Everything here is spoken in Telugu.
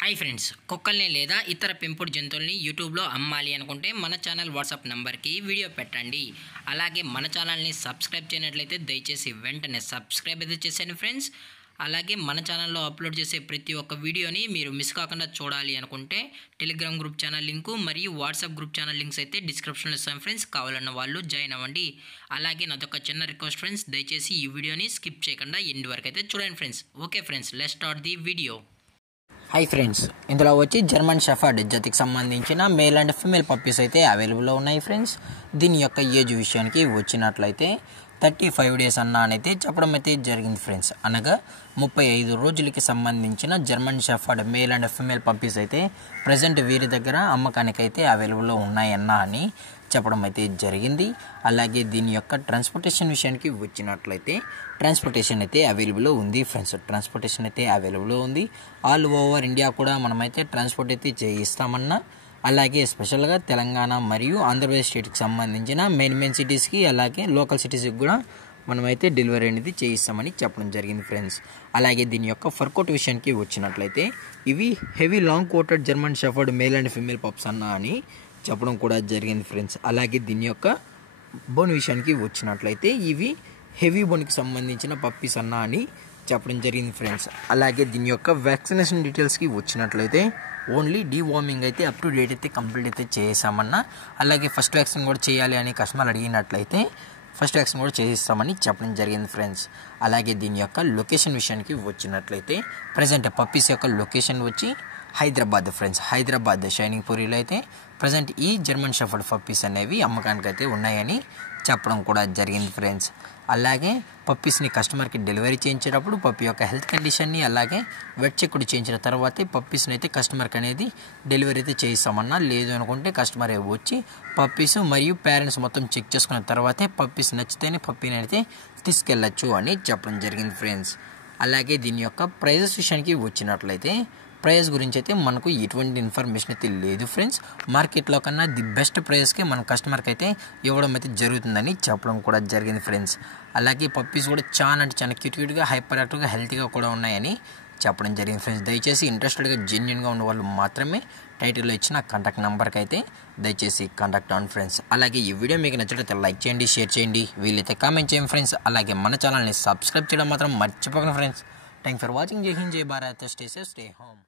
హాయ్ ఫ్రెండ్స్, కుక్కల్ని లేదా ఇతర పెంపుడు జంతువుల్ని యూట్యూబ్లో అమ్మాలి అనుకుంటే మన ఛానల్ వాట్సాప్ నెంబర్కి వీడియో పెట్టండి. అలాగే మన ఛానల్ని సబ్స్క్రైబ్ చేయనట్లయితే దయచేసి వెంటనే సబ్స్క్రైబ్ అయితే చేసేయండి ఫ్రెండ్స్. అలాగే మన ఛానల్లో అప్లోడ్ చేసే ప్రతి ఒక్క వీడియోని మీరు మిస్ కాకుండా చూడాలి అనుకుంటే టెలిగ్రామ్ గ్రూప్ ఛానల్ లింకు మరియు వాట్సాప్ గ్రూప్ ఛానల్ లింక్స్ అయితే డిస్క్రిప్షన్లో ఇస్తాం ఫ్రెండ్స్. కావాలన్న వాళ్ళు జాయిన్ అవ్వండి. అలాగే నాదొక చిన్న రిక్వెస్ట్ ఫ్రెండ్స్, దయచేసి ఈ వీడియోని స్కిప్ చేయకుండా ఎండ్ వరకు అయితే చూడండి friends. Okay friends, let's start the video. Hi friends, ఇందులో వచ్చి జర్మన్ షెఫర్డ్ జాతికి సంబంధించిన మేల్ అండ్ ఫిమేల్ పప్పీస్ అయితే అవైలబుల్లో ఉన్నాయి ఫ్రెండ్స్. దీని యొక్క ఏజ్ విషయానికి వచ్చినట్లయితే 35 days అయితే చెప్పడం అయితే జరిగింది ఫ్రెండ్స్. అనగా 35 రోజులకి సంబంధించిన German shepherd male and female puppies అయితే ప్రజెంట్ వీరి దగ్గర అమ్మకానికి అయితే అవైలబుల్లో ఉన్నాయన్నా అని చెప్పడం అయితే జరిగింది. అలాగే దీని యొక్క ట్రాన్స్పోర్టేషన్ విషయానికి వచ్చినట్లయితే ట్రాన్స్పోర్టేషన్ అయితే అవైలబుల్లో ఉంది ఫ్రెండ్స్. ట్రాన్స్పోర్టేషన్ అయితే అవైలబుల్లో ఉంది. ఆల్ ఓవర్ ఇండియా కూడా మనమైతే ట్రాన్స్పోర్ట్ అయితే చేయిస్తామన్నా, అలాగే స్పెషల్గా తెలంగాణ మరియు ఆంధ్రప్రదేశ్ స్టేట్కి సంబంధించిన మెయిన్ సిటీస్కి అలాగే లోకల్ సిటీస్కి కూడా మనమైతే డెలివరీ అనేది చేయిస్తామని చెప్పడం జరిగింది ఫ్రెండ్స్. అలాగే దీని యొక్క ఫర్ కోట్ విషయానికి వచ్చినట్లయితే ఇవి heavy long coated German shepherd male and female pups అన్నా అని చెప్పడం కూడా జరిగింది ఫ్రెండ్స్. అలాగే దీని యొక్క బోన్ విషయానికి వచ్చినట్లయితే ఇవి హెవీ బోన్కి సంబంధించిన పప్పీస్ అన్నా అని చెప్పడం జరిగింది ఫ్రెండ్స్. అలాగే దీని యొక్క వ్యాక్సినేషన్ డీటెయిల్స్కి వచ్చినట్లయితే ఓన్లీ డీవార్మింగ్ అయితే అప్ టు డేట్ అయితే కంప్లీట్ అయితే చేసామన్నా, అలాగే ఫస్ట్ వ్యాక్సిన్ కూడా చేయాలి అని కస్టమర్ అడిగినట్లయితే ఫస్ట్ వ్యాక్సిన్ కూడా చేయిస్తామని చెప్పడం జరిగింది ఫ్రెండ్స్. అలాగే దీని యొక్క లొకేషన్ విషయానికి వచ్చినట్లయితే ప్రజెంట్ పప్పీస్ యొక్క లొకేషన్ వచ్చి హైదరాబాద్ ఫ్రెండ్స్. హైదరాబాద్ షైనింగ్ పూరిలో అయితే ప్రజెంట్ ఈ జర్మన్ షెఫర్డ్ పప్పీస్ అనేవి అమ్మకానికి అయితే ఉన్నాయని చెప్పడం కూడా జరిగింది ఫ్రెండ్స్. అలాగే పప్పీస్ని కస్టమర్కి డెలివరీ చేయించేటప్పుడు పప్పీ యొక్క హెల్త్ కండిషన్ని అలాగే వెట్ చెక్ కూడా చేయించిన తర్వాతే పప్పీస్ని అయితే కస్టమర్కి అనేది డెలివరీ అయితే చేయిస్తామన్నా, లేదు అనుకుంటే కస్టమర్ వచ్చి పప్పీస్ మరియు పేరెంట్స్ మొత్తం చెక్ చేసుకున్న తర్వాతే పప్పీస్ నచ్చితేనే పప్పీని అయితే తీసుకెళ్ళచ్చు అని చెప్పడం జరిగింది ఫ్రెండ్స్. అలాగే దీని యొక్క ప్రైజెస్ విషయానికి వచ్చినట్లయితే ప్రైస్ గురించి అయితే మనకు ఎటువంటి ఇన్ఫర్మేషన్ అయితే లేదు ఫ్రెండ్స్. మార్కెట్లో కన్నా ది బెస్ట్ ప్రైస్కి మన కస్టమర్కి అయితే ఇవ్వడం అయితే జరుగుతుందని చెప్పడం కూడా జరిగింది ఫ్రెండ్స్. అలాగే పప్పీస్ కూడా చాలా అంటే చాలా క్యూట్గా హైపర్ యాక్టివ్గా హెల్తీగా కూడా ఉన్నాయని చెప్పడం జరిగింది ఫ్రెండ్స్. దయచేసి ఇంట్రెస్టెడ్గా జెన్యున్గా ఉన్న వాళ్ళు మాత్రమే టైటిల్లో ఇచ్చిన కాంటాక్ట్ నెంబర్కి అయితే దయచేసి కాంటాక్ట్ అవ్వండి ఫ్రెండ్స్. అలాగే ఈ వీడియో మీకు నచ్చినట్లయితే లైక్ చేయండి, షేర్ చేయండి, వీలైతే కామెంట్ చేయండి ఫ్రెండ్స్. అలాగే మన ఛానల్ని సబ్స్క్రైబ్ చేయడం మాత్రం మర్చిపోకండి ఫ్రెండ్స్. Thank for watching. జై హింద్, జై Bharat, stay safe, stay home.